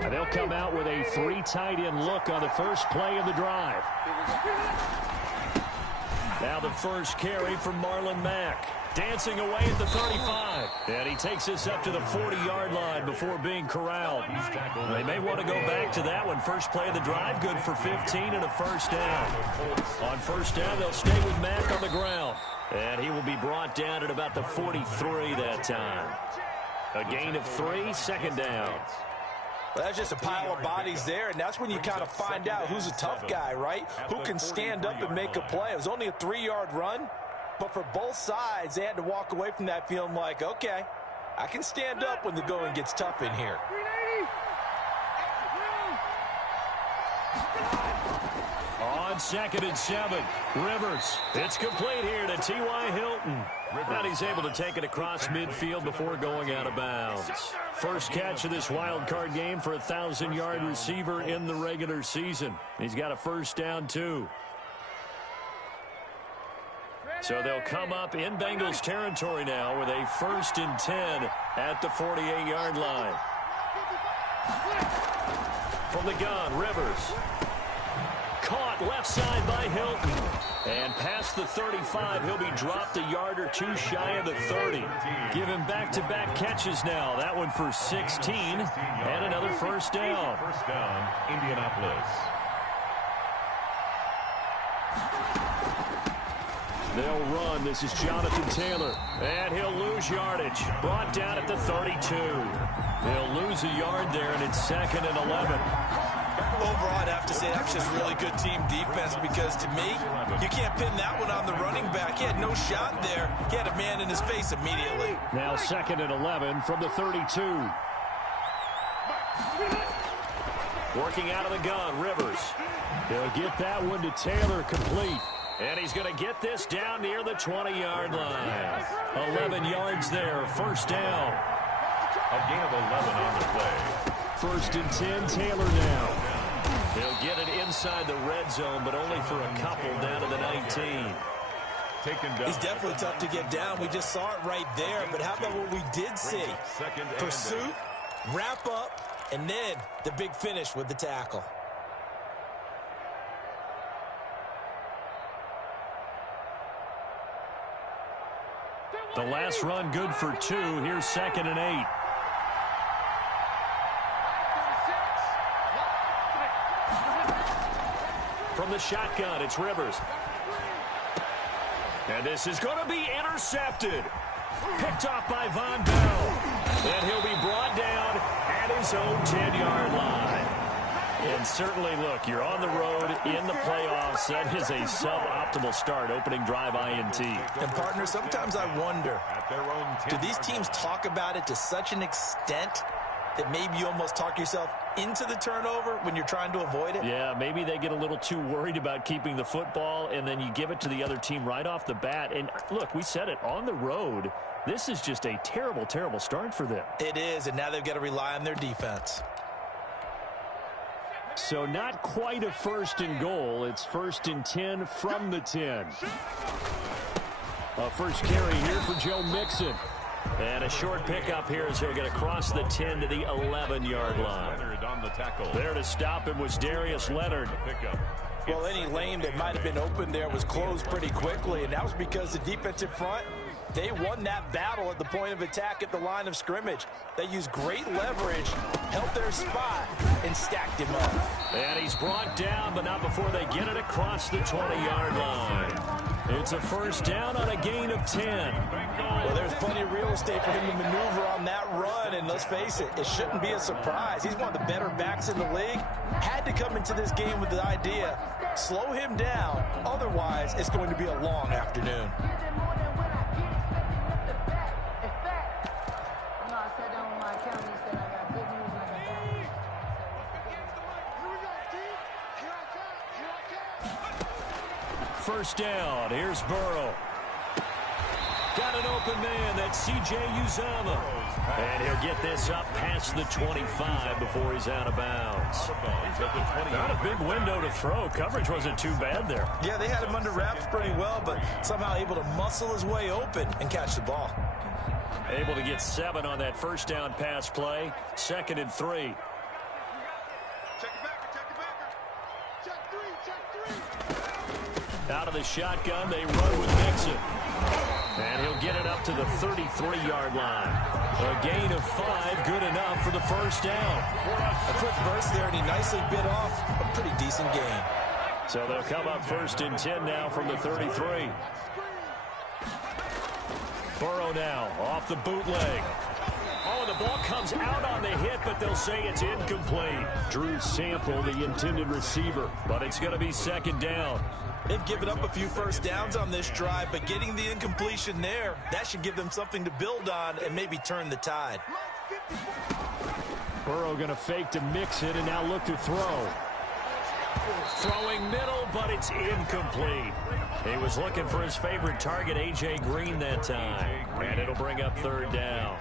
And they'll come out with a 3 tight end look on the first play of the drive. Now the first carry from Marlon Mack. Dancing away at the 35. And he takes this up to the 40-yard line before being corralled. They may want to go back to that one. First play of the drive, good for 15 and a first down. On first down, they'll stay with Mack on the ground. And he will be brought down at about the 43 that time. A gain of 3, second down. Well, that's just a pile of bodies there, and that's when you kind of find out who's a tough guy, right? Who can stand up and make a play. It was only a 3-yard run, but for both sides, they had to walk away from that feeling like, okay, I can stand up when the going gets tough in here. On 2nd and 7, Rivers. It's complete here to T.Y. Hilton. And he's able to take it across midfield before going out of bounds. First catch of this wild card game for a 1,000-yard receiver in the regular season. He's got a first down, too. So they'll come up in Bengals territory now with a 1st and 10 at the 48-yard line. From the gun, Rivers. Caught left side by Hilton. And past the 35, he'll be dropped a yard or 2 shy of the 30. Give him back-to-back catches now. That one for 16 and another first down. First down, Indianapolis. They'll run. This is Jonathan Taylor. And he'll lose yardage. Brought down at the 32. He'll lose a yard there, and it's 2nd and 11. Overall, I'd have to say that's just really good team defense because, to me, you can't pin that one on the running back. He had no shot there. He had a man in his face immediately. Now 2nd and 11 from the 32. Working out of the gun, Rivers. He'll get that one to Taylor complete. And he's going to get this down near the 20-yard line. 11 yards there, first down. A gain of 11 on the play. 1st and 10, Taylor now. He'll get it inside the red zone, but only for a couple down to the 19. He's definitely tough to get down. We just saw it right there. But how about what we did see? Pursuit, wrap up, and then the big finish with the tackle. The last run good for 2. Here's 2nd and 8. From the shotgun, it's Rivers. And this is going to be intercepted. Picked off by Von Bell. And he'll be brought down at his own 10-yard line. And certainly, look, you're on the road in the playoffs. That is a suboptimal start, opening drive INT. And, partner, sometimes I wonder, do these teams talk about it to such an extent that maybe you almost talk yourself into the turnover when you're trying to avoid it? Yeah, maybe they get a little too worried about keeping the football, and then you give it to the other team right off the bat. And, look, we said it, on the road, this is just a terrible, terrible start for them. It is, and now they've got to rely on their defense. So not quite a 1st and goal. It's 1st and 10 from the 10. A first carry here for Joe Mixon. And a short pickup here as he'll get across the 10 to the 11-yard line. There to stop him was Darius Leonard. Well, any lane that might have been open there was closed pretty quickly, and that was because the defensive front, they won that battle at the point of attack at the line of scrimmage. They used great leverage, held their spot, and stacked him up. And he's brought down, but not before they get it across the 20-yard line. It's a first down on a gain of 10. Well, there's plenty of real estate for him to maneuver on that run, and let's face it, it shouldn't be a surprise. He's one of the better backs in the league. Had to come into this game with the idea, slow him down, otherwise it's going to be a long afternoon. First down. Here's Burrow. Got an open man. That's C.J. Uzomah. And he'll get this up past the 25 before he's out of bounds. Not a big window to throw. Coverage wasn't too bad there. Yeah, they had him under wraps pretty well, but somehow able to muscle his way open and catch the ball. Able to get 7 on that first down pass play. 2nd and 3. Out of the shotgun, they run with Mixon. And he'll get it up to the 33-yard line. A gain of 5, good enough for the first down. A quick burst there, and he nicely bit off a pretty decent gain. So they'll come up 1st and 10 now from the 33. Burrow now off the bootleg. Oh, the ball comes out on the hit, but they'll say it's incomplete. Drew Sample, the intended receiver, but it's going to be 2nd down. They've given up a few first downs on this drive, but getting the incompletion there, that should give them something to build on and maybe turn the tide. Burrow going to fake to mix it and now look to throw. Throwing middle, but it's incomplete. He was looking for his favorite target, A.J. Green, that time. And it'll bring up 3rd down.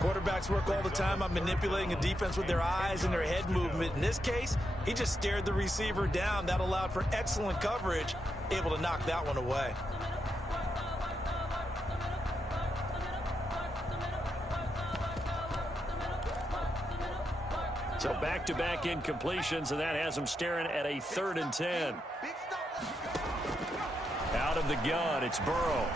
Quarterbacks work all the time on manipulating a defense with their eyes and their head movement. In this case, he just stared the receiver down. That allowed for excellent coverage, able to knock that one away. So back-to-back incompletions, and that has him staring at a 3rd and 10. Out of the gun, it's Burrow.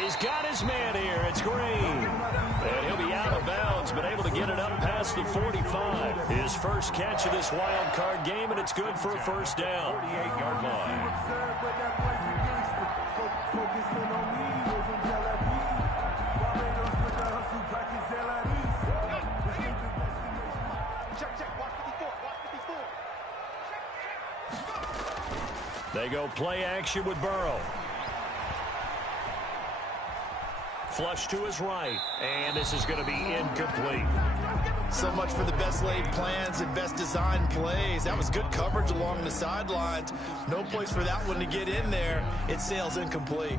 He's got his man here. It's Green. And he'll be out of bounds, but able to get it up past the 45. His first catch of this wild card game, and it's good for a 1st down. 48-yard line. They go play action with Burrow. Flush to his right, and this is going to be incomplete. So much for the best laid plans and best designed plays. That was good coverage along the sidelines. No place for that one to get in there. It sails incomplete.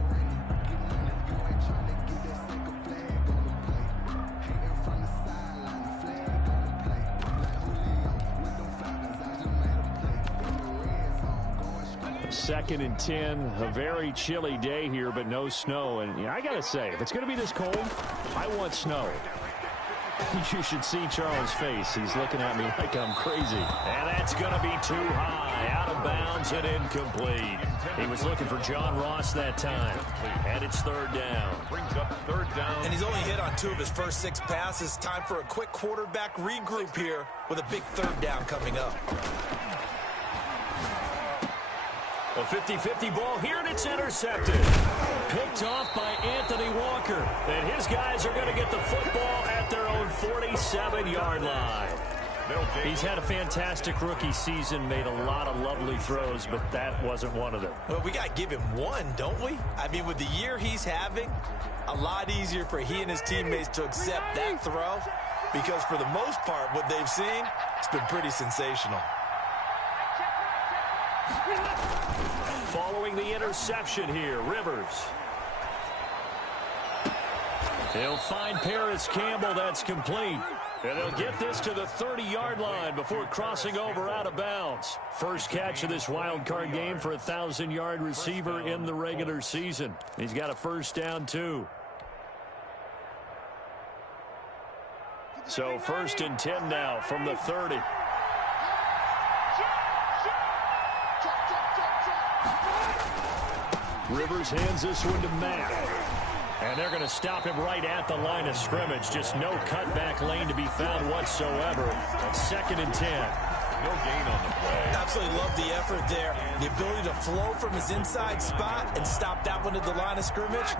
Second and 10, a very chilly day here, but no snow. And I got to say, if it's going to be this cold, I want snow. You should see Charles' face. He's looking at me like I'm crazy. And that's going to be too high, out of bounds and incomplete. He was looking for John Ross that time. And it's 3rd down. Brings up 3rd down. And he's only hit on 2 of his first 6 passes. Time for a quick quarterback regroup here with a big 3rd down coming up. A 50-50 ball here, and it's intercepted. Picked off by Anthony Walker. And his guys are going to get the football at their own 47-yard line. He's had a fantastic rookie season, made a lot of lovely throws, but that wasn't one of them. Well, we got to give him one, don't we? I mean, with the year he's having, a lot easier for he and his teammates to accept that throw, because for the most part, what they've seen, it's been pretty sensational. Following the interception here, Rivers. He'll find Paris Campbell. That's complete. And they'll get this to the 30-yard line before crossing over out of bounds. First catch of this wild card game for a 1,000-yard receiver in the regular season. He's got a 1st down, too. So 1st and 10 now from the 30. Rivers hands this one to Mack. And they're going to stop him right at the line of scrimmage. Just no cutback lane to be found whatsoever. 2nd and 10. No gain on the play. Absolutely love the effort there. The ability to flow from his inside spot and stop that one at the line of scrimmage.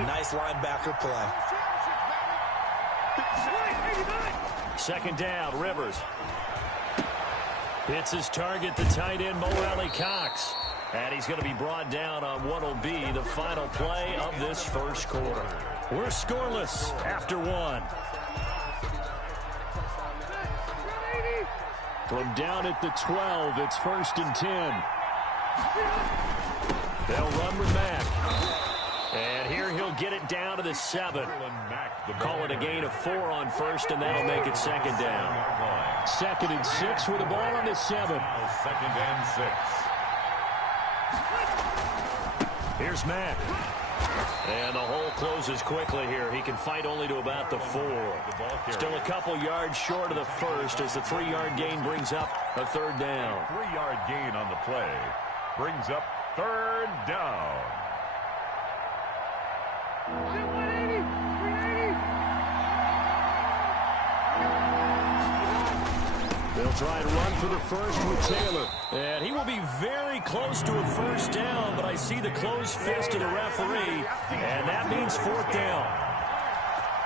Nice linebacker play. 2nd down, Rivers. Hits his target, the tight end, Mo Alley Cox. And he's going to be brought down on what will be the final play of this first quarter. We're scoreless after 1. From down at the 12, it's 1st and 10. They'll run with Mack. And here he'll get it down to the 7. Call it a gain of 4 on 1st, and that'll make it 2nd down. 2nd and 6 with the ball on the 7. 2nd and 6. Here's Mack. And the hole closes quickly here. He can fight only to about the 4. Still a couple yards short of the first as the 3-yard gain brings up a third down. 3-yard gain on the play brings up third down. They'll try and run for the first with Taylor. And he will be very close to a first down, but I see the closed fist of the referee, and that means fourth down.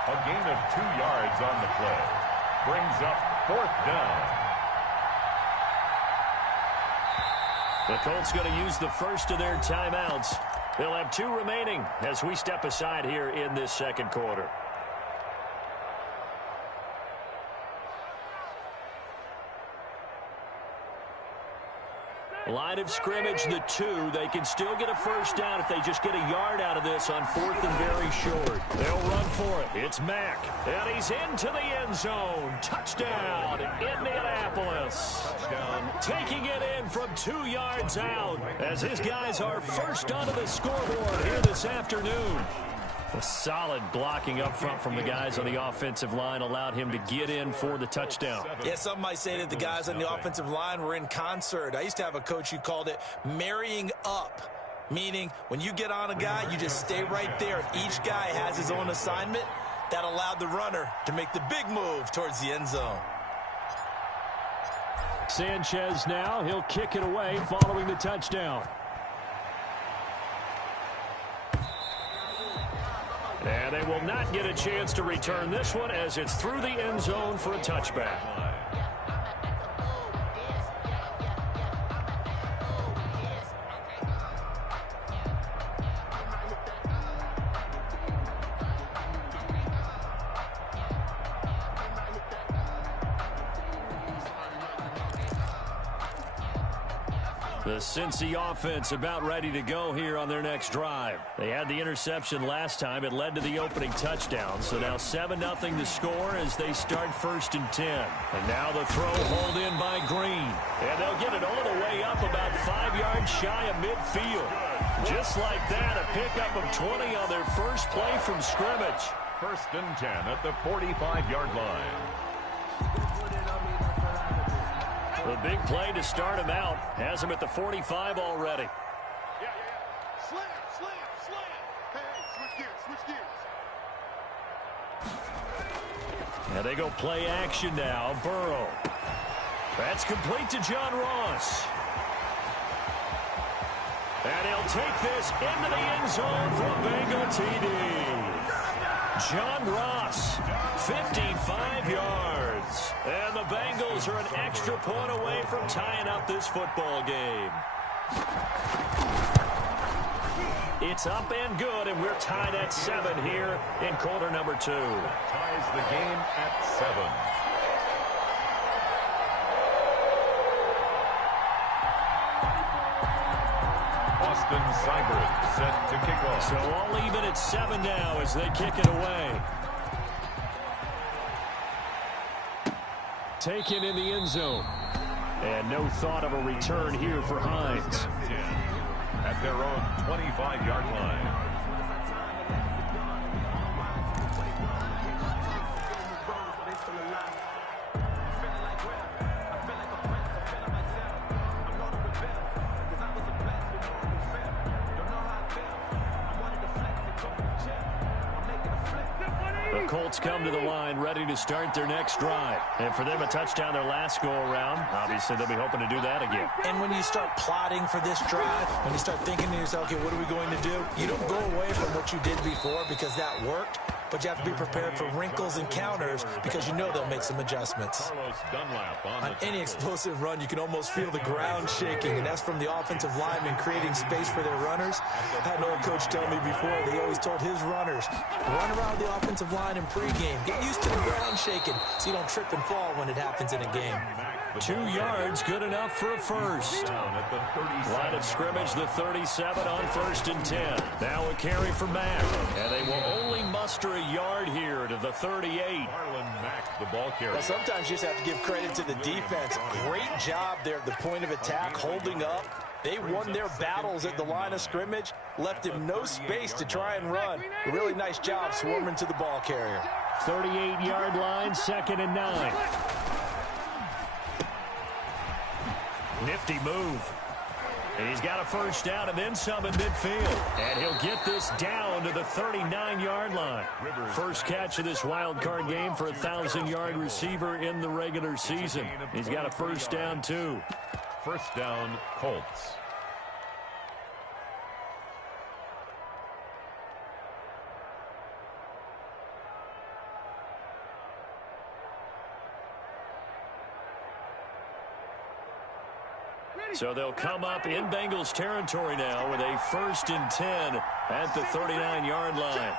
A gain of 2 yards on the play brings up fourth down. The Colts going to use the first of their timeouts. They'll have 2 remaining as we step aside here in this second quarter. Line of scrimmage, the 2. They can still get a first down if they just get a yard out of this on fourth and very short. They'll run for it. It's Mack. And he's into the end zone. Touchdown, Indianapolis. Touchdown. Taking it in from 2 yards out as his guys are first onto the scoreboard here this afternoon. A solid blocking up front from the guys on the offensive line allowed him to get in for the touchdown. Yeah, some might say that the guys on the offensive line were in concert. I used to have a coach who called it marrying up, meaning when you get on a guy, you just stay right there, and each guy has his own assignment. That allowed the runner to make the big move towards the end zone. Sanchez now, he'll kick it away following the touchdown. And they will not get a chance to return this one as it's through the end zone for a touchback. The Cincy offense about ready to go here on their next drive. They had the interception last time. It led to the opening touchdown. So now 7-0 the score as they start 1st and 10. And now the throw hauled in by Green. And they'll get it all the way up about 5 yards shy of midfield. Just like that, a pickup of 20 on their first play from scrimmage. 1st and 10 at the 45-yard line. The big play to start him out has him at the 45 already. Slam. Hey, switch gears. And they go play action now. Burrow. That's complete to John Ross. And he'll take this into the end zone for a Bengal TD. John Ross, 55 yards. And the Bengals are an extra point away from tying up this football game. It's up and good, and we're tied at 7 here in quarter number 2. Ties the game at 7. Austin Seibert set to kick off. So all even at 7 now as they kick it away. Taken in the end zone. And no thought of a return here for Hines. At their own 25-yard line. The Colts come to the line ready to start their next drive. And for them, a touchdown their last go-around. Obviously, they'll be hoping to do that again. And when you start plotting for this drive, when you start thinking to yourself, okay, what are we going to do? You don't go away from what you did before because that worked, but you have to be prepared for wrinkles and counters because you know they'll make some adjustments. On any explosive run, you can almost feel the ground shaking, and that's from the offensive linemen creating space for their runners. I had an old coach tell me before, they always told his runners, run around the offensive line in pregame. Get used to the ground shaking so you don't trip and fall when it happens in a game. 2 yards, good enough for a first. Line of scrimmage, the 37 on 1st and 10. Now a carry for Mack. And they will only muster a yard here to the 38. The ball carrier. Well, sometimes you just have to give credit to the defense. Great job there at the point of attack, holding up, They won their battles at the line of scrimmage, left him no space to try and run. A really nice job swarming to the ball carrier. 38-yard line, 2nd and 9. Nifty move. And he's got a first down and then some in midfield. And he'll get this down to the 39-yard line. First catch of this wild card game for a 1,000-yard receiver in the regular season. He's got a first down, too. First down, Colts. So they'll come up in Bengals territory now with a 1st and 10 at the 39-yard line.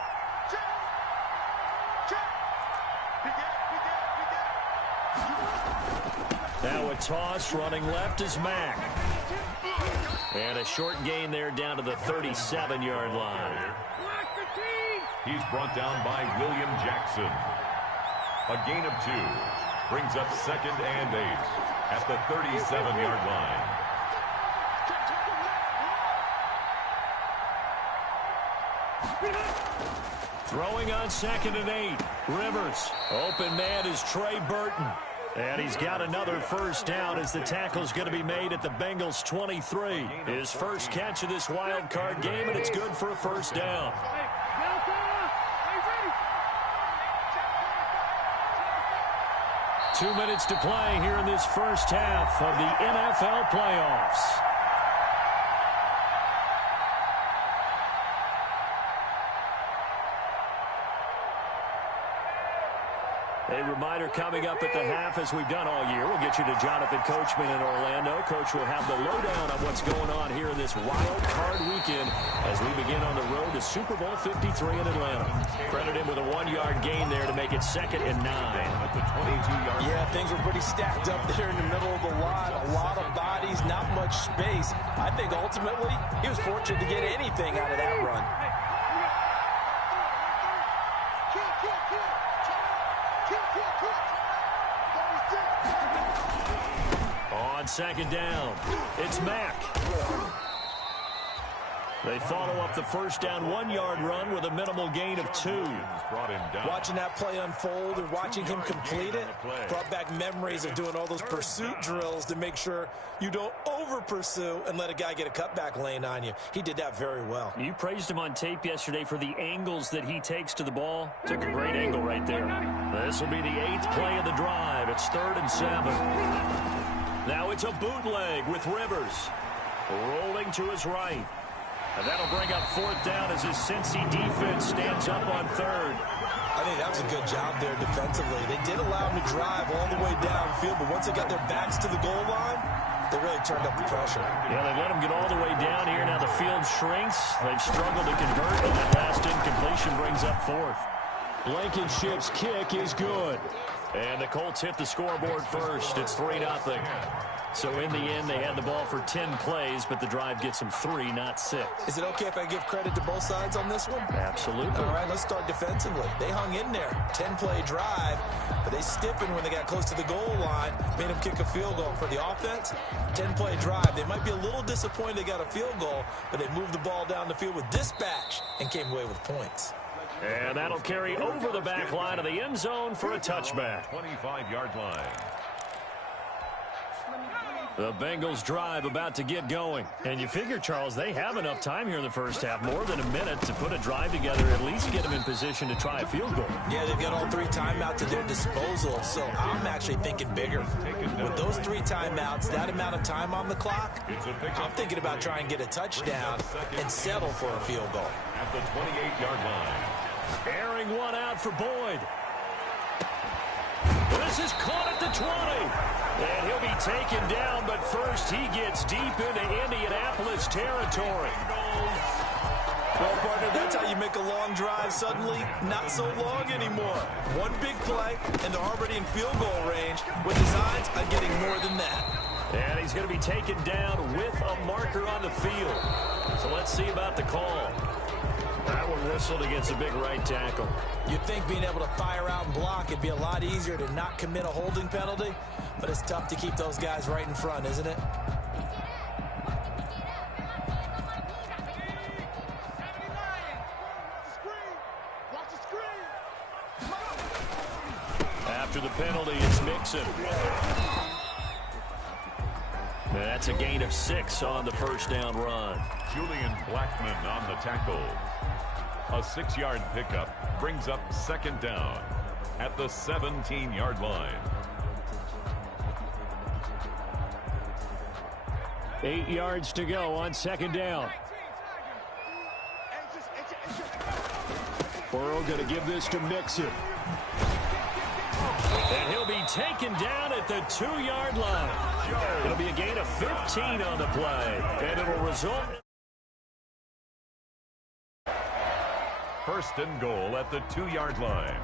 Now a toss, running left is Mack. And a short gain there down to the 37-yard line. He's brought down by William Jackson. A gain of 2. Brings up 2nd and 8 at the 37-yard line. Throwing on 2nd and 8. Rivers. Open man is Trey Burton. And he's got another first down as the tackle's going to be made at the Bengals 23. His first catch of this wild card game, and it's good for a first down. 2 minutes to play here in this first half of the NFL playoffs. A reminder coming up at the half, as we've done all year. We'll get you to Jonathan Coachman in Orlando. Coach will have the lowdown on what's going on here in this wild card weekend as we begin on the road to Super Bowl 53 in Atlanta. Credit him with a 1-yard gain there to make it 2nd and 9. At the 22-yard line. Yeah, things were pretty stacked up there in the middle of the line. A lot of bodies, not much space. I think ultimately he was fortunate to get anything out of that run. On 2nd down, it's Mack. They follow up the first down 1-yard run with a minimal gain of 2. Watching that play unfold and watching him complete it brought back memories of doing all those pursuit drills to make sure you don't over-pursue and let a guy get a cutback lane on you. He did that very well. You praised him on tape yesterday for the angles that he takes to the ball. Took a great angle right there. This will be the 8th play of the drive. It's 3rd and 7. Now it's a bootleg with Rivers. Rolling to his right. And that'll bring up 4th down as his Cincy defense stands up on 3rd. I think that was a good job there defensively. They did allow him to drive all the way downfield, but once they got their backs to the goal line, they really turned up the pressure. Yeah, they let him get all the way down here. Now the field shrinks. They've struggled to convert, and that last incompletion brings up 4th. Blankenship's kick is good. And the Colts hit the scoreboard first. It's 3-0. So in the end, they had the ball for 10 plays, but the drive gets them 3, not 6. Is it okay if I give credit to both sides on this one? Absolutely. All right, let's start defensively. They hung in there. 10-play drive, but they stiffened when they got close to the goal line, made them kick a field goal. For the offense, 10-play drive. They might be a little disappointed they got a field goal, but they moved the ball down the field with dispatch and came away with points. And that'll carry over the back line of the end zone for a touchback. 25-yard line. The Bengals drive about to get going. And you figure, Charles, they have enough time here in the first half, more than a minute, to put a drive together, at least get them in position to try a field goal. Yeah, they've got all 3 timeouts at their disposal, so I'm actually thinking bigger. With those 3 timeouts, that amount of time on the clock, I'm thinking about trying to get a touchdown and settle for a field goal. At the 28-yard line. Airing one out for Boyd. This is caught at the 20. And he'll be taken down, but first he gets deep into Indianapolis territory. Well, partner, that's how you make a long drive suddenly not so long anymore. One big play, and they're already in field goal range with designs on getting more than that. And he's going to be taken down with a marker on the field. So let's see about the call. That one whistled against a big right tackle. You'd think being able to fire out and block it'd be a lot easier to not commit a holding penalty, but it's tough to keep those guys right in front, isn't it? After the penalty, it's Mixon. That's a gain of 6 on the first down run. Julian Blackman on the tackle. A 6-yard pickup brings up second down at the 17-yard line. 8 yards to go on second down. Burrow going to give this to Mixon. And he'll be taken down at the 2-yard line. It'll be a gain of 15 on the play. And it'll result. First and goal at the 2-yard line.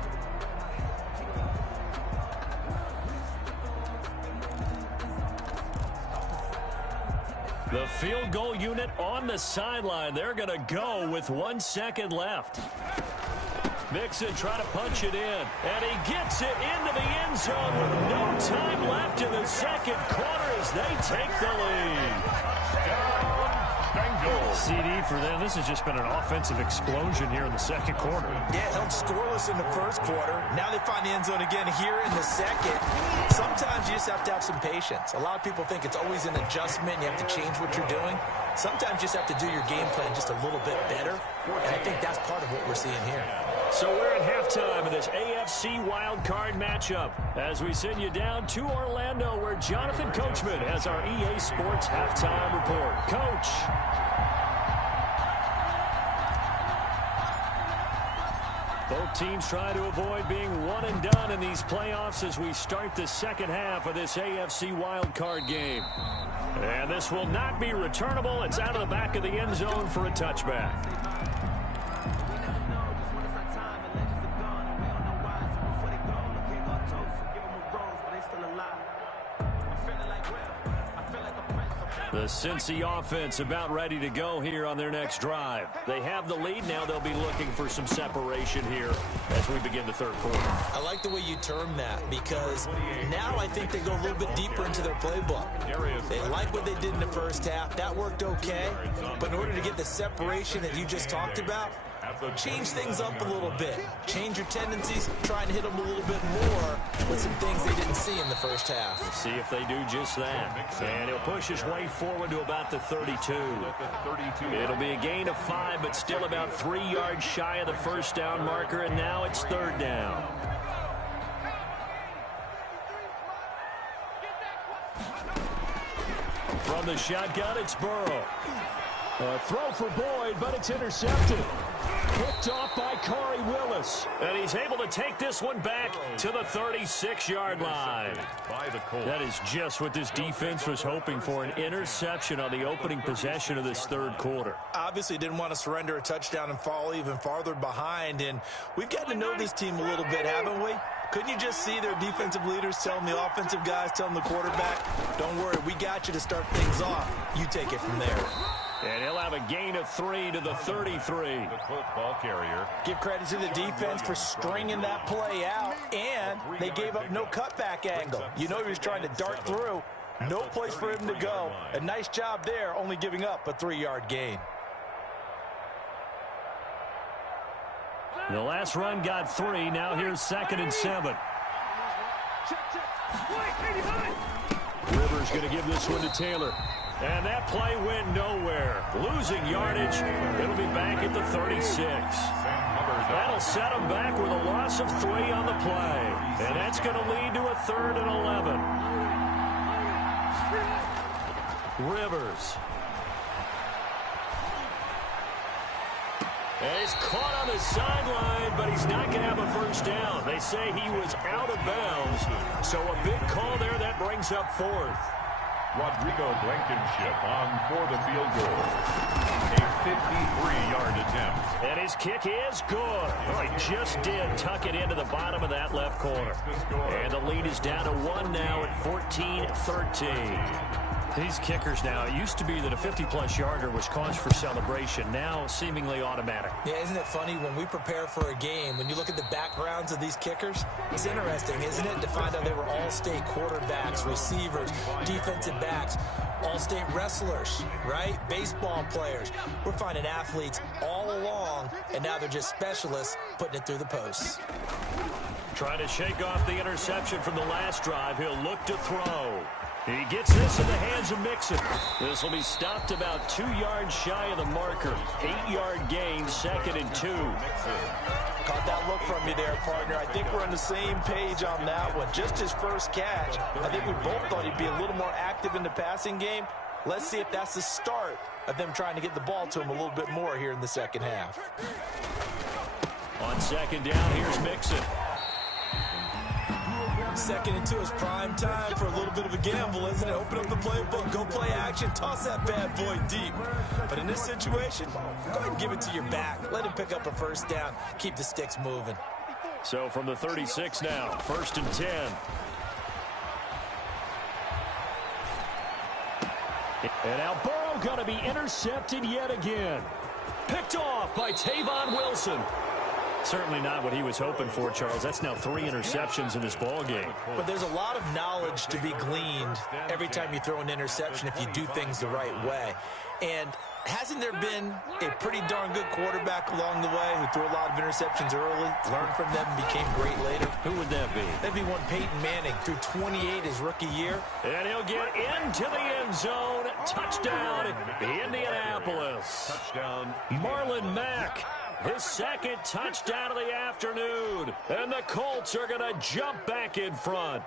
The field goal unit on the sideline. They're going to go with 1 second left. Mixon trying to punch it in. And he gets it into the end zone with no time left in the second quarter as they take the lead. CD for them. This has just been an offensive explosion here in the second quarter. Yeah, held scoreless in the first quarter. Now they find the end zone again here in the second. Sometimes you just have to have some patience. A lot of people think it's always an adjustment. You have to change what you're doing. Sometimes you just have to do your game plan just a little bit better. And I think that's part of what we're seeing here. So we're at halftime of this AFC wildcard matchup as we send you down to Orlando where Jonathan Coachman has our EA Sports halftime report. Coach. Both teams try to avoid being one and done in these playoffs as we start the second half of this AFC wildcard game. And this will not be returnable. It's out of the back of the end zone for a touchback. The Cincy offense about ready to go here on their next drive. They have the lead. Now they'll be looking for some separation here as we begin the third quarter. I like the way you term that because now I think they go a little bit deeper into their playbook. They like what they did in the first half. That worked okay. But in order to get the separation that you just talked about, change things up a little bit. Change your tendencies. Try and hit them a little bit more with some things they didn't see in the first half. Let's see if they do just that. And he'll push his way forward to about the 32. It'll be a gain of 5, but still about 3 yards shy of the first down marker, and now it's third down. From the shotgun, it's Burrow. A throw for Boyd, but it's intercepted. Picked off by Corey Willis. And he's able to take this one back to the 36-yard line. That is just what this defense was hoping for, an interception on the opening possession of this third quarter. Obviously didn't want to surrender a touchdown and fall even farther behind. And we've gotten to know this team a little bit, haven't we? Couldn't you just see their defensive leaders telling the offensive guys, telling the quarterback, don't worry, we got you to start things off. You take it from there. And he'll have a gain of 3 to the 33. The ball carrier. Give credit to the defense for stringing that play out, and they gave up no cutback angle. You know he was trying to dart through. No place for him to go. A nice job there, only giving up a 3-yard gain. The last run got 3. Now here's 2nd and 7. Rivers going to give this one to Taylor. And that play went nowhere. Losing yardage. It'll be back at the 36. That'll set him back with a loss of 3 on the play. And that's going to lead to a 3rd and 11. Rivers. And he's caught on the sideline, but he's not going to have a first down. They say he was out of bounds. So a big call there that brings up 4th. Rodrigo Blankenship on for the field goal. A 53-yard attempt. And his kick is good. Well, he just did tuck it into the bottom of that left corner. And the lead is down to 1 now at 14-13. These kickers now, it used to be that a 50-plus yarder was cause for celebration. Now seemingly automatic. Yeah, isn't it funny when we prepare for a game, when you look at the backgrounds of these kickers, it's interesting, isn't it, to find out they were all-state quarterbacks, receivers, defensive backs, all-state wrestlers, right? Baseball players. We're finding athletes all along, and now they're just specialists putting it through the posts. Trying to shake off the interception from the last drive. He'll look to throw. He gets this in the hands of Mixon. This will be stopped about 2 yards shy of the marker. 8-yard gain, 2nd and 2. Caught that look from you there, partner. I think we're on the same page on that one. Just his first catch. I think we both thought he'd be a little more active in the passing game. Let's see if that's the start of them trying to get the ball to him a little bit more here in the second half. On 2nd down, here's Mixon. 2nd and 2 is prime time for a little bit of a gamble, isn't it? Open up the playbook, go play action, toss that bad boy deep. But in this situation, go ahead and give it to your back. Let him pick up a first down. Keep the sticks moving. So from the 36 now, 1st and 10. And now Burrow going to be intercepted yet again. Picked off by Tavon Wilson. Certainly not what he was hoping for, Charles. That's now 3 interceptions in this ball game. But there's a lot of knowledge to be gleaned every time you throw an interception if you do things the right way. And hasn't there been a pretty darn good quarterback along the way who threw a lot of interceptions early, learned from them, and became great later? Who would that be? That'd be one Peyton Manning, threw 28 his rookie year. And he'll get into the end zone. Touchdown, Indianapolis. Touchdown. Marlon Mack, his 2nd touchdown of the afternoon. And the Colts are going to jump back in front.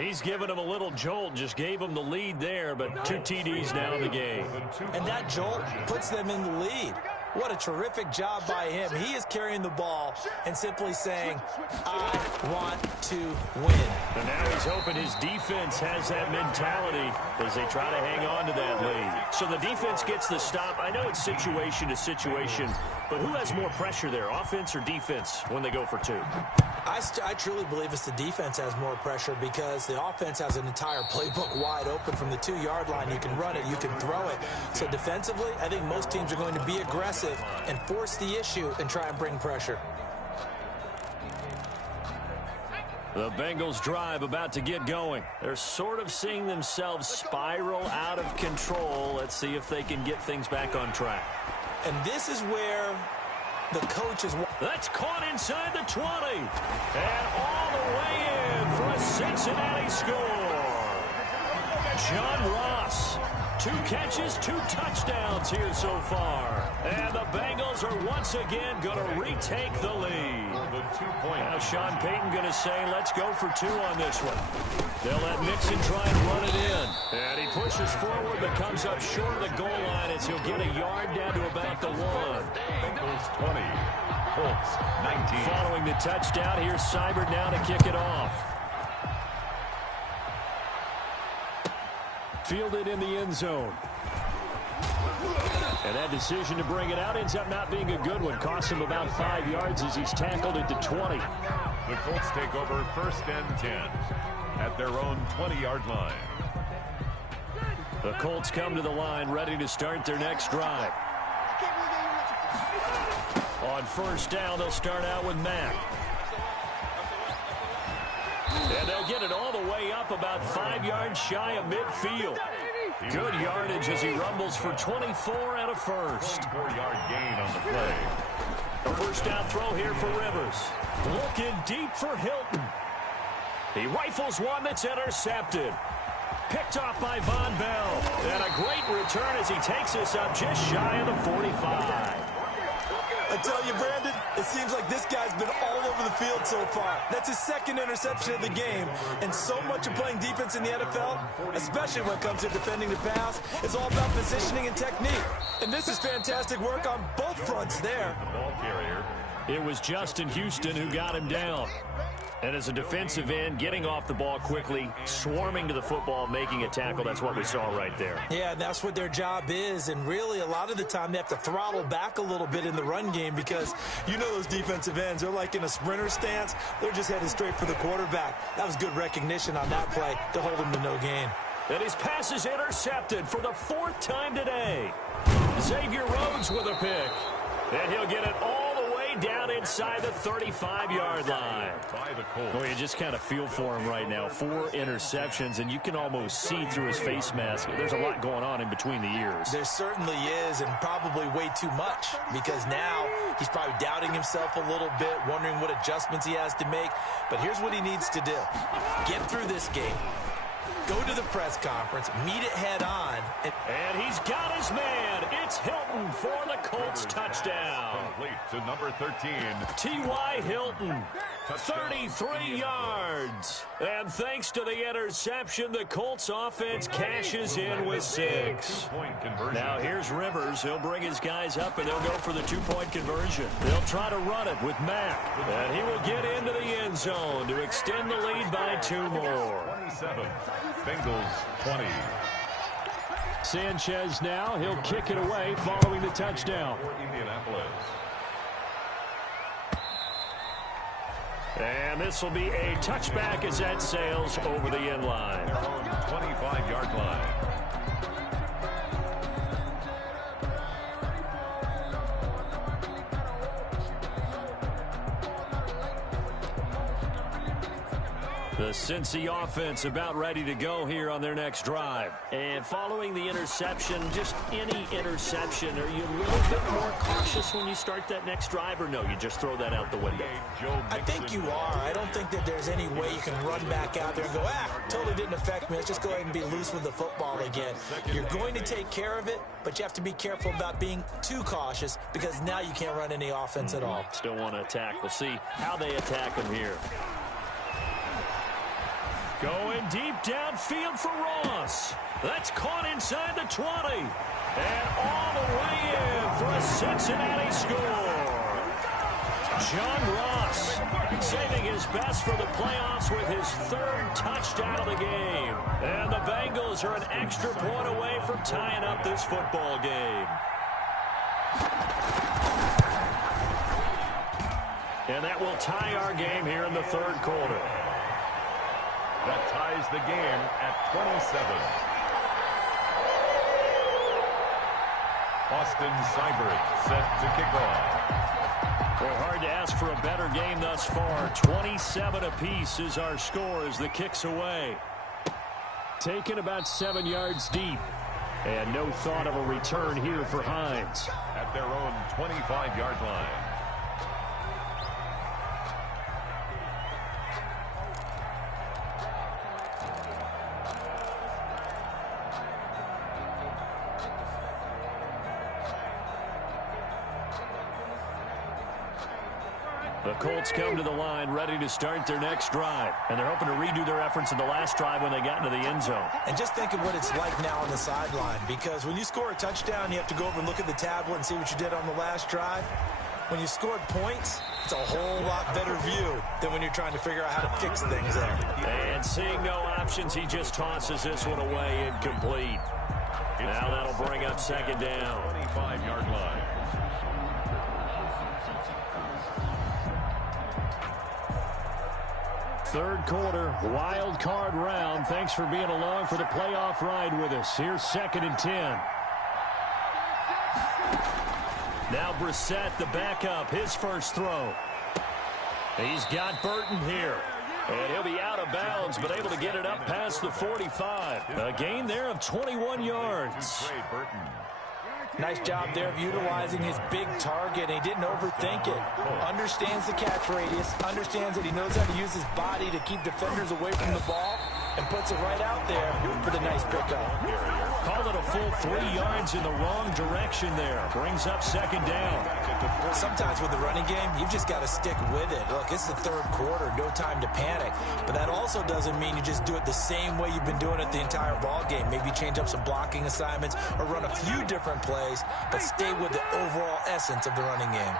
He's giving him a little jolt, just gave him the lead there, but 2 TDs now in the game. And that jolt puts them in the lead. What a terrific job by him. He is carrying the ball and simply saying, I want to win. And now he's hoping his defense has that mentality as they try to hang on to that lead. So the defense gets the stop. I know it's situation to situation, but who has more pressure there, offense or defense, when they go for 2? I truly believe it's the defense has more pressure because the offense has an entire playbook wide open from the 2-yard line. You can run it, you can throw it. So defensively, I think most teams are going to be aggressive and force the issue and try and bring pressure. The Bengals drive about to get going. They're sort of seeing themselves spiral out of control. Let's see if they can get things back on track. And this is where the coach is... That's caught inside the 20. And all the way in for a Cincinnati score. John Ross. 2 catches, 2 touchdowns here so far. And the Bengals are once again going to retake the lead. Now Sean Payton going to say, let's go for 2 on this one. They'll let Mixon try and run it in. And he pushes forward but comes up short of the goal line as he'll get a yard down to about the 1. Bengals 20, Colts 19. Following the touchdown, here's Seibert now to kick it off. Fielded in the end zone. And that decision to bring it out ends up not being a good one. Costs him about 5 yards as he's tackled at the 20. The Colts take over 1st and 10 at their own 20-yard line. The Colts come to the line ready to start their next drive. On 1st down, they'll start out with Mack. And they'll get it all the way up about 5 yards shy of midfield. Good yardage as he rumbles for 24 and a first. 4-yard gain on the play. A 1st down throw here for Rivers. Looking deep for Hilton. He rifles one that's intercepted. Picked off by Von Bell. And a great return as he takes us up just shy of the 45. I tell you, Brandon, it seems like this guy's been all over the field so far. That's his 2nd interception of the game. And so much of playing defense in the NFL, especially when it comes to defending the pass, is all about positioning and technique. And this is fantastic work on both fronts there. The ball carrier. It was Justin Houston who got him down. And as a defensive end, getting off the ball quickly, swarming to the football, making a tackle, that's what we saw right there. Yeah, that's what their job is. And really, a lot of the time, they have to throttle back a little bit in the run game because you know those defensive ends, they're like in a sprinter stance. They're just headed straight for the quarterback. That was good recognition on that play to hold him to no gain. And his pass is intercepted for the 4th time today. Xavier Rhodes with a pick. And he'll get it all the way way down inside the 35-yard line. By the Colts. Well, you just kind of feel for him right now. 4 interceptions, and you can almost see through his face mask. There's a lot going on in between the ears. There certainly is, and probably way too much, because now he's probably doubting himself a little bit, wondering what adjustments he has to make. But here's what he needs to do. Get through this game. Go to the press conference, meet it head on. And he's got his man. It's Hilton for the Colts touchdown. Complete to number 13. T.Y. Hilton, 33 yards. And thanks to the interception, the Colts offense cashes in with 6. Now here's Rivers. He'll bring his guys up, and they'll go for the 2-point conversion. They'll try to run it with Mack. And he will get into the end zone to extend the lead by 2 more. 27. Bengals 20. Sanchez now. He'll kick it away following the touchdown. For Indianapolis. And this will be a touchback as that sails over the end line. Their own 25-yard line. The Cincy offense about ready to go here on their next drive. And following the interception, just any interception, are you a little bit more cautious when you start that next drive, or no, you just throw that out the window? I think you are. I don't think that there's any way you can run back out there and go, totally didn't affect me. Let's just go ahead and be loose with the football again. You're going to take care of it, but you have to be careful about being too cautious, because now you can't run any offense at all. Still want to attack. We'll see how they attack him here. Going deep downfield for Ross. That's caught inside the 20. And all the way in for a Cincinnati score. John Ross saving his best for the playoffs with his 3rd touchdown of the game. And the Bengals are an extra point away from tying up this football game. And that will tie our game here in the 3rd quarter. That ties the game at 27. Austin Seibert set to kick off. Well, hard to ask for a better game thus far. 27 apiece is our score as the kick's away. Taken about 7 yards deep. And no thought of a return here for Hines. At their own 25-yard line. The Colts come to the line ready to start their next drive. And they're hoping to redo their efforts in the last drive when they got into the end zone. And just think of what it's like now on the sideline, because when you score a touchdown, you have to go over and look at the tablet and see what you did on the last drive. When you scored points, it's a whole lot better view than when you're trying to figure out how to fix things there. And seeing no options, he just tosses this one away incomplete. Now that'll bring up 2nd down. 25-yard line. Third quarter, wild card round. Thanks for being along for the playoff ride with us. Here's 2nd and 10. Now Brissett, the backup, his first throw. He's got Burton here. And he'll be out of bounds, but able to get it up past the 45. A gain there of 21 yards. Nice job there of utilizing his big target. He didn't overthink it. Understands the catch radius. Understands that he knows how to use his body to keep defenders away from the ball. And puts it right out there for the nice pickup. Called it a full 3 yards in the wrong direction there. Brings up 2nd down. Sometimes with the running game, you've just got to stick with it. Look, it's the 3rd quarter. No time to panic. But that also doesn't mean you just do it the same way you've been doing it the entire ball game. Maybe change up some blocking assignments or run a few different plays, but stay with the overall essence of the running game.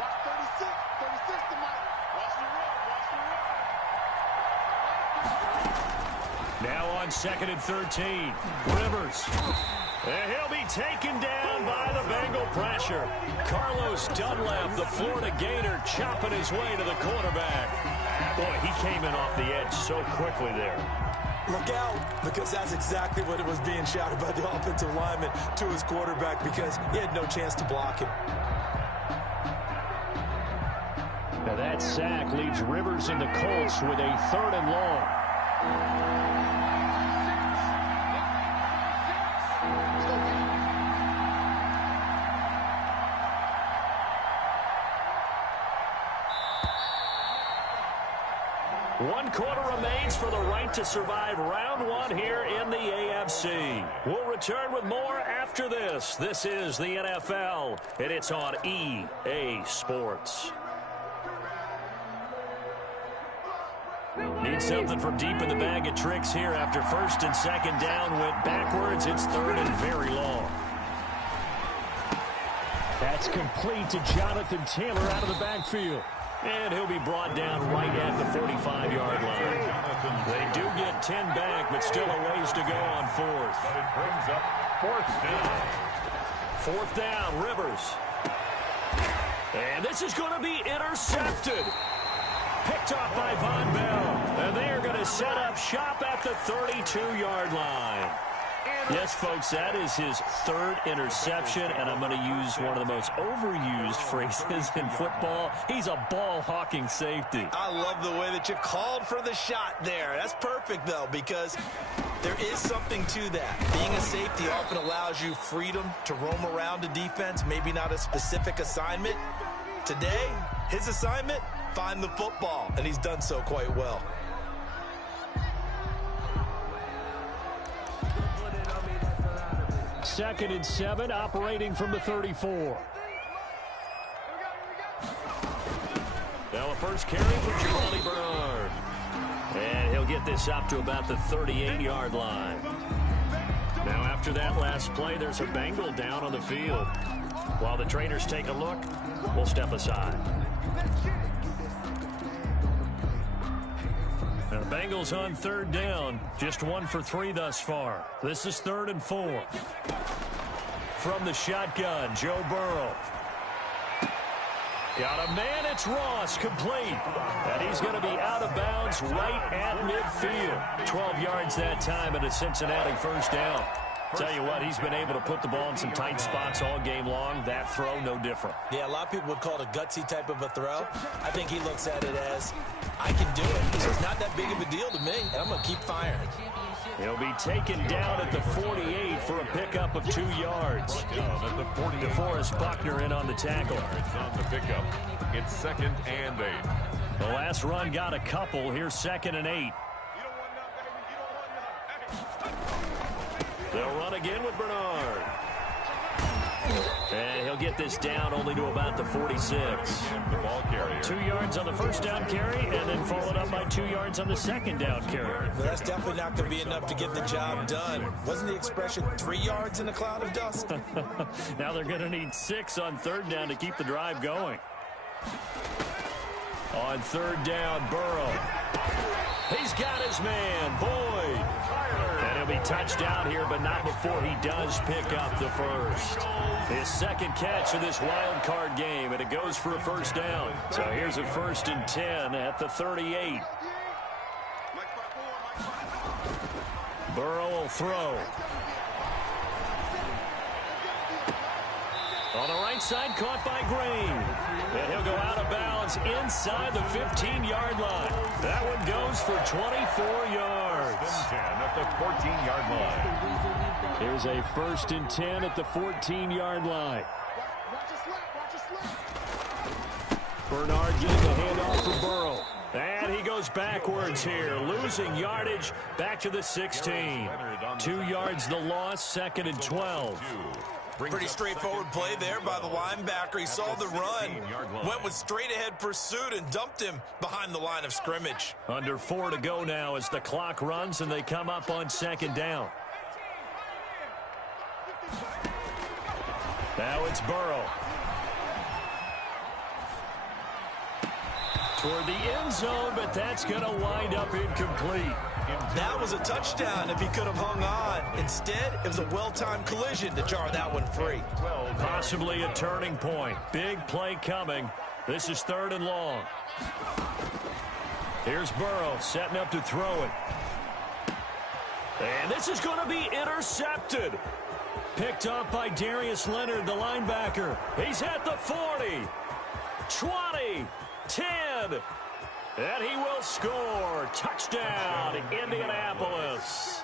Watch 36 to Mike. Watch the run. Now on 2nd and 13. Rivers. And he'll be taken down by the Bengal pressure. Carlos Dunlap, the Florida Gator, chopping his way to the quarterback. Boy, he came in off the edge so quickly there. Look out, because that's exactly what it was being shouted by the offensive lineman to his quarterback, because he had no chance to block him. Now that sack leaves Rivers and the Colts with a 3rd and long. One quarter remains for the right to survive round 1 here in the AFC. We'll return with more after this. This is the NFL, and it's on EA Sports. Need something from deep in the bag of tricks here after 1st and 2nd down went backwards. It's 3rd and very long. That's complete to Jonathan Taylor out of the backfield. And he'll be brought down right at the 45-yard line. They do get 10 back, but still a ways to go on 4th. But it brings up 4th down. 4th down, Rivers. And this is going to be intercepted. Picked off by Von Bell. And they are going to set up shop at the 32-yard line. Yes, folks, that is his 3rd interception, and I'm going to use one of the most overused phrases in football. He's a ball-hawking safety. I love the way that you called for the shot there. That's perfect, though, because there is something to that. Being a safety often allows you freedom to roam around the defense, maybe not a specific assignment. Today, his assignment, find the football, and he's done so quite well. Second and 7, operating from the 34. Now a first carry for Giovanni Bernard. And he'll get this up to about the 38-yard line. Now after that last play, there's a Bengal down on the field. While the trainers take a look, we'll step aside. Now the Bengals on 3rd down, just 1 for 3 thus far. This is 3rd and 4. From the shotgun, Joe Burrow. Got a man, it's Ross, complete. And he's going to be out of bounds right at midfield. 12 yards that time and a Cincinnati 1st down. Tell you what, he's been able to put the ball in some tight spots all game long. That throw, no different. Yeah, a lot of people would call it a gutsy type of a throw. I think he looks at it as, I can do it. So it's not that big of a deal to me, and I'm going to keep firing. He'll be taken down at the 48 for a pickup of 2 yards. DeForest Buckner in on the tackle. On the pickup. It's 2nd and 8. The last run got a couple. Here's 2nd and 8. They'll run again with Bernard. And he'll get this down only to about the 46. The ball carrier. 2 yards on the 1st down carry, and then followed up by 2 yards on the 2nd down carry. But that's definitely not going to be enough to get the job done. Wasn't the expression 3 yards in a cloud of dust? Now they're going to need 6 on 3rd down to keep the drive going. On 3rd down, Burrow. He's got his man, Boyd. And he'll be touched down here, but not before he does pick up the 1st. His 2nd catch of this wild card game, and it goes for a 1st down. So here's a 1st and 10 at the 38. Burrow will throw. On the right side, caught by Green. And he'll go out of bounds inside the 15-yard line. That one goes for 24 yards. 10 at the 14-yard line. Here's a 1st and 10 at the 14-yard line. Bernard getting the handoff for Burrow. And he goes backwards here, losing yardage back to the 16. 2 yards the loss, 2nd and 12. Pretty straightforward play there by the linebacker. He saw the run, went with straight-ahead pursuit, and dumped him behind the line of scrimmage. Under 4 to go now as the clock runs and they come up on 2nd down. Now it's Burrow. Toward the end zone, but that's going to wind up incomplete. That was a touchdown if he could have hung on. Instead, it was a well-timed collision to jar that one free. Possibly a turning point. Big play coming. This is 3rd and long. Here's Burrow setting up to throw it. And this is going to be intercepted. Picked up by Darius Leonard, the linebacker. He's at the 40. 20, 10, and he will score. Touchdown, Indianapolis.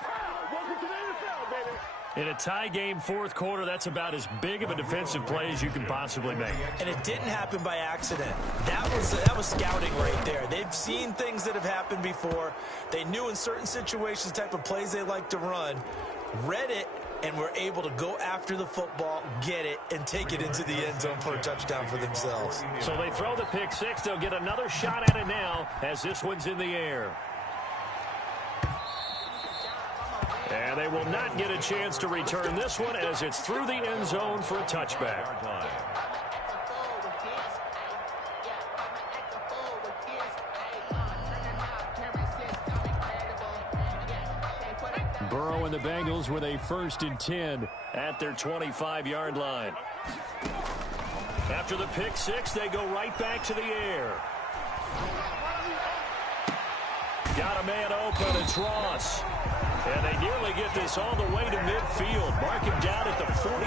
In a tie game, fourth quarter, that's about as big of a defensive play as you can possibly make. And it didn't happen by accident. That was scouting right there. They've seen things that have happened before. They knew in certain situations the type of plays they like to run, read it, and were able to go after the football, get it, and take it into the end zone for a touchdown for themselves. So they throw the pick six. They'll get another shot at it now as this one's in the air. And they will not get a chance to return this one as it's through the end zone for a touchback. Burrow and the Bengals with a 1st and 10 at their 25-yard line. After the pick six, they go right back to the air. Got a man open, it's Ross. And they nearly get this all the way to midfield. Mark him down at the 49.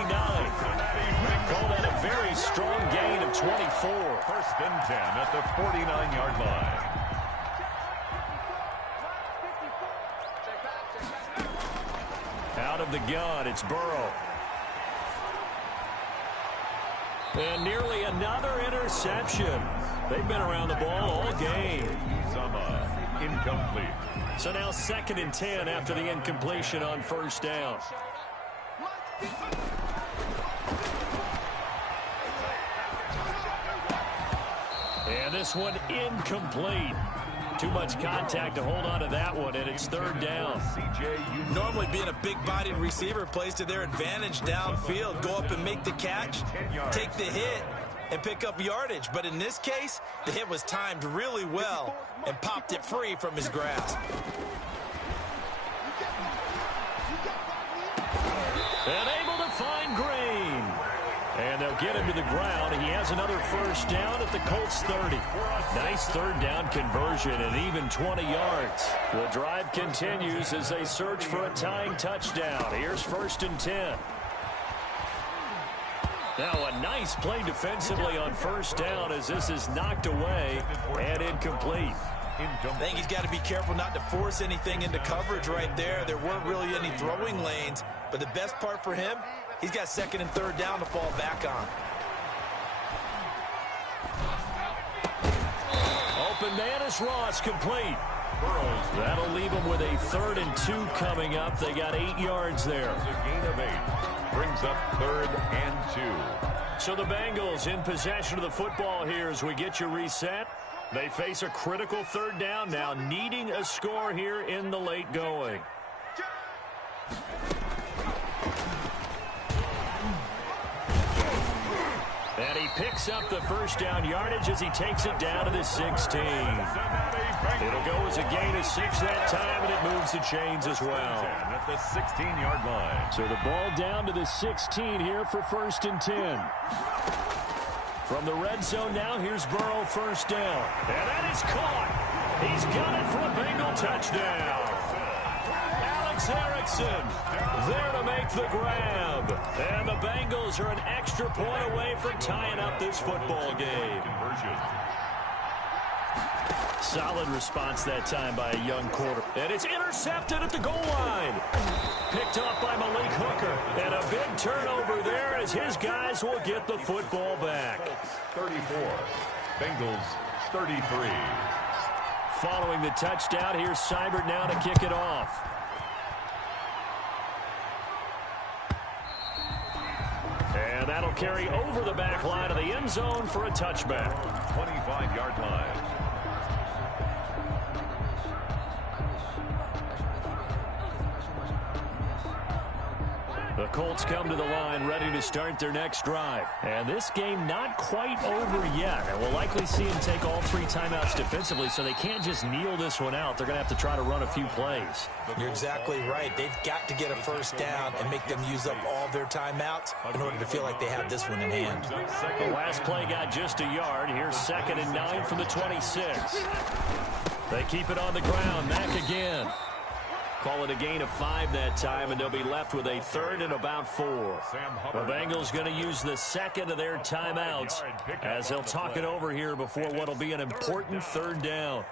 Call that a very strong gain of 24. 1st and 10 at the 49-yard line. Out of the gun, it's Burrow. And nearly another interception. They've been around the ball all game. Incomplete. So now 2nd and 10 after the incompletion on 1st down. And this one incomplete. Too much contact to hold on to that one, and it's 3rd down. Normally being a big-bodied receiver plays to their advantage downfield. Go up and make the catch, take the hit, and pick up yardage. But in this case, the hit was timed really well and popped it free from his grasp. And able to find Green. And they'll get him to the ground. He has another 1st down at the Colts 30. Nice 3rd down conversion and even 20 yards. The drive continues as they search for a tying touchdown. Here's 1st and 10. Now a nice play defensively on 1st down as this is knocked away and incomplete. I think he's got to be careful not to force anything into coverage right there. There weren't really any throwing lanes, but the best part for him, he's got 2nd and 3rd down to fall back on. Open man is Ross, complete. That'll leave him with a 3rd and 2 coming up. They got 8 yards there. A gain of 8. Brings up 3rd and 2. So the Bengals in possession of the football here as we get you reset. They face a critical 3rd down now, needing a score here in the late going. And he picks up the 1st down yardage as he takes it down to the 16. It'll go as a gain of 6 that time, and it moves the chains as well. At the 16-yard line. So the ball down to the 16 here for 1st and 10. From the red zone now, here's Burrow, 1st down. And that is caught. He's got it for a Bengal touchdown. Alex Erickson there to make the grab. And the Bengals are an extra point away from tying up this football game. Conversion. Solid response that time by a young quarterback. And it's intercepted at the goal line. Picked off by Malik Hooker. And a big turnover there as his guys will get the football back. 34. Bengals 33. Following the touchdown, here's Seibert now to kick it off. And that'll carry over the back line of the end zone for a touchback. 25-yard line. The Colts come to the line ready to start their next drive. And this game not quite over yet. And we'll likely see them take all 3 timeouts defensively, so they can't just kneel this one out. They're going to have to try to run a few plays. You're exactly right. They've got to get a 1st down and make them use up all their timeouts in order to feel like they have this one in hand. The last play got just a yard. Here's 2nd and 9 from the 26. They keep it on the ground. Mack again. Call it a gain of 5 that time, and they'll be left with a third and about 4. The Bengals going to use the second of their timeouts as they'll talk it over here before what will be an important third down.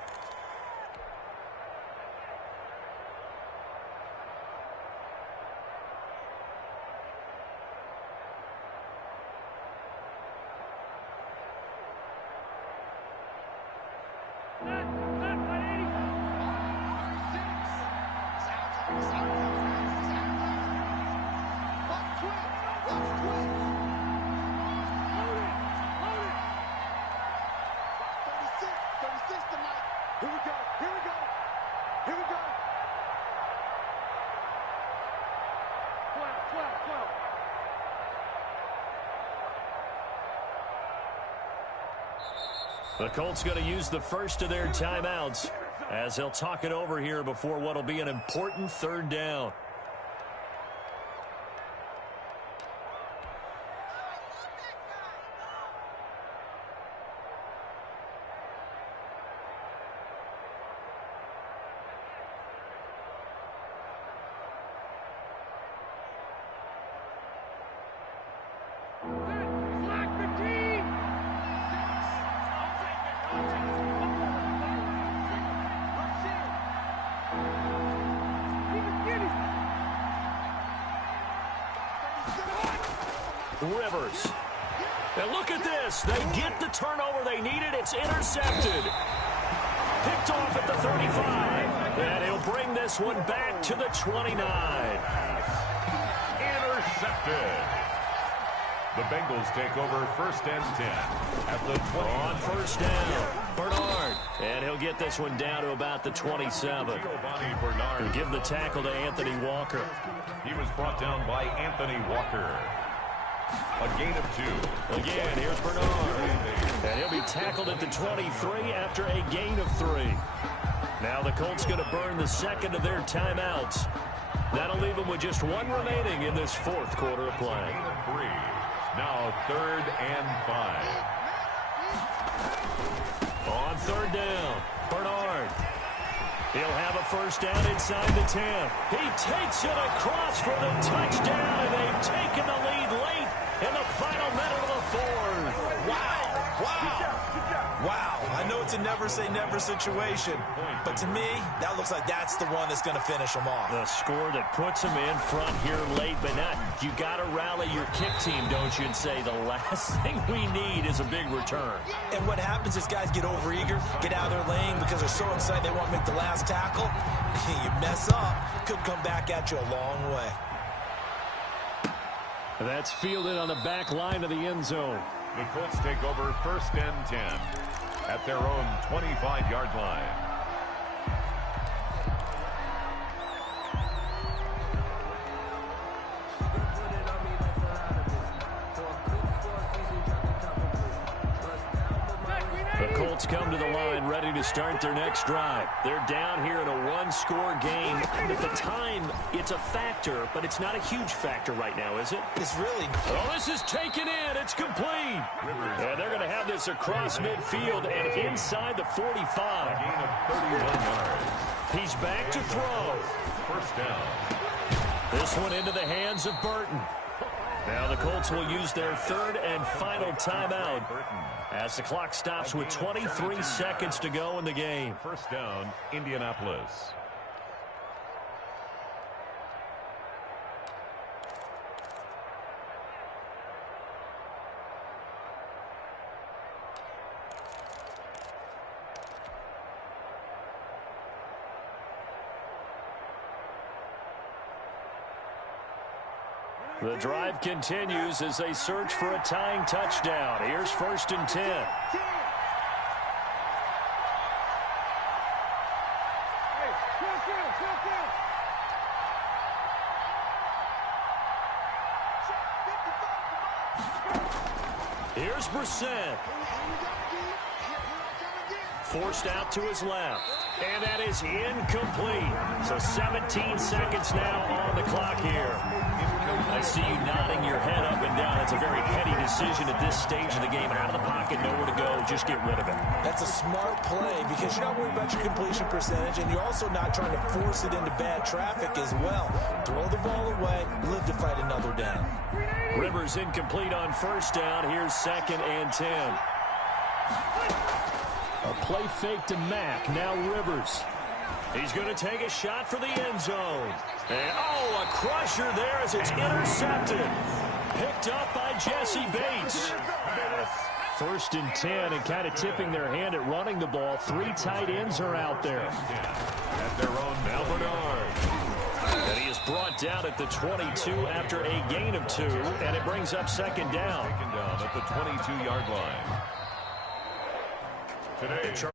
The Colts going to use the first of their timeouts as they'll talk it over here before what will be an important third down. Rivers. And look at this. They get the turnover they needed. It's intercepted. Picked off at the 35. And he'll bring this one back to the 29. Intercepted. The Bengals take over first and 10 at the 20. On first down, Bernard. And he'll get this one down to about the 27. Bernard. Give the tackle to Anthony Walker. He was brought down by Anthony Walker. A gain of 2. Again, here's Bernard. And he'll be tackled at the 23 after a gain of 3. Now the Colts going to burn the second of their timeouts. That'll leave them with just 1 remaining in this fourth quarter of play. Gain of 3. Now third and 5. On third down, Bernard. He'll have a first down inside the 10. He takes it across for the touchdown, and they've taken the lead late in the final minute of the fourth. Wow. Wow. Wow. I know it's a never-say-never situation, but to me, that looks like that's the one that's going to finish them off. The score that puts them in front here late, but not. You got to rally your kick team, don't you, and say the last thing we need is a big return. And what happens is guys get overeager, get out of their lane because they're so excited they want to make the last tackle. You mess up, could come back at you a long way. That's fielded on the back line of the end zone. The Colts take over first and 10 at their own 25-yard line. The Colts come to the line ready to start their next drive. They're down here in a one-score game. And at the time, it's a factor, but it's not a huge factor right now, is it? It's really... Oh, this is taken in. It's complete. And they're going to have this across midfield and inside the 45. Gain of 31 yards. He's back to throw. First down. This one into the hands of Burton. Now the Colts will use their third and final timeout as the clock stops with 23 seconds to go in the game. First down, Indianapolis. The drive continues as they search for a tying touchdown. Here's first and 10. Here's Brissett. Forced out to his left. And that is incomplete. So 17 seconds now on the clock here. I see you nodding your head up and down. It's a very petty decision at this stage of the game. Out of the pocket, nowhere to go. Just get rid of it. That's a smart play because you're not worried about your completion percentage, and you're also not trying to force it into bad traffic as well. Throw the ball away, live to fight another down. Rivers incomplete on first down. Here's 2nd and 10. A play fake to Mack. Now Rivers. He's going to take a shot for the end zone. And, oh, a crusher there as it's intercepted. Picked up by Jesse Bates. 1st and 10, and kind of tipping their hand at running the ball. 3 tight ends are out there. At their own Now Bernard. And he is brought down at the 22 after a gain of 2, and it brings up 2nd down. Second down at the 22-yard line. Today.